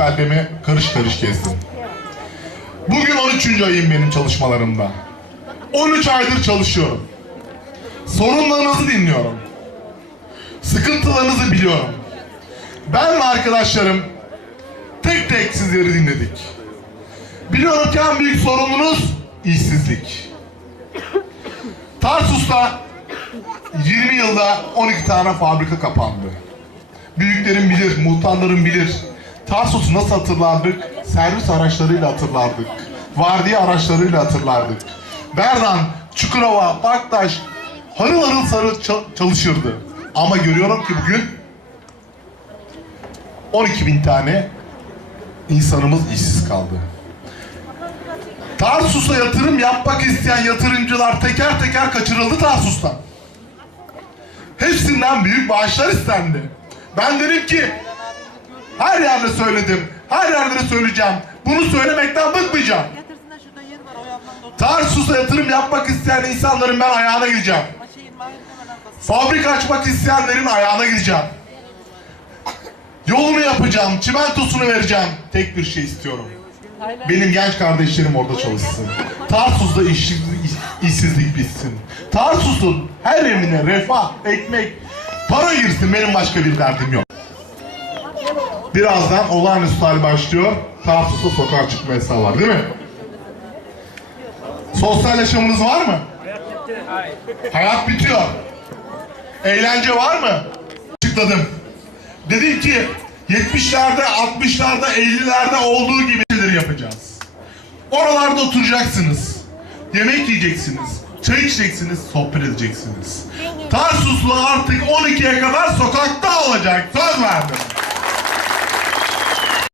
beldemi karış karış gezdim. Bugün 13. ayım benim çalışmalarımda. 13 aydır çalışıyorum. Sorunlarınızı dinliyorum. Sıkıntılarınızı biliyorum. Ben ve arkadaşlarım tek tek sizleri dinledik. Biliyorum ki en büyük sorununuz işsizlik. Tarsus'ta 20 yılda 12 tane fabrika kapandı. Büyüklerim bilir, muhtarlarım bilir. Tarsus'u nasıl hatırlardık? Servis araçlarıyla hatırlardık. Vardiya araçlarıyla hatırlardık. Berdan, Çukurova, Baktaş harıl harıl sarı ça- çalışırdı. Ama görüyorum ki bugün 12 bin tane insanımız işsiz kaldı. Tarsus'a yatırım yapmak isteyen yatırımcılar teker teker kaçırıldı Tarsus'tan. Hepsinden büyük bağışlar istendi. Ben dedim ki her yerde söyledim, her yerde de söyleyeceğim. Bunu söylemekten bıkmayacağım. Tarsus'a yatırım yapmak isteyen insanların ben ayağına hemen arkası. Fabrika açmak isteyenlerin ayağına gideceğim. Yolunu yapacağım, çimentosunu vereceğim. Tek bir şey istiyorum. Benim genç kardeşlerim orada çalışsın. Tarsus'ta işsizlik, işsizlik bitsin. Tarsus'un her evine refah, ekmek, para girsin. Benim başka bir derdim yok. Birazdan olağanüstü hal başlıyor. Tarsus'ta sokağa çıkma yasağı var değil mi? Sosyal yaşamınız var mı? Hayat bitiyor. Eğlence var mı? Açıkladım. Dedim ki 70'lerde, 60'larda, 50'lerde olduğu gibi şeyleri yapacağız. Oralarda oturacaksınız. Yemek yiyeceksiniz. Çay içeceksiniz, sohbet edeceksiniz. Tarsuslu artık 12'ye kadar sokakta olacak. Söz verdim.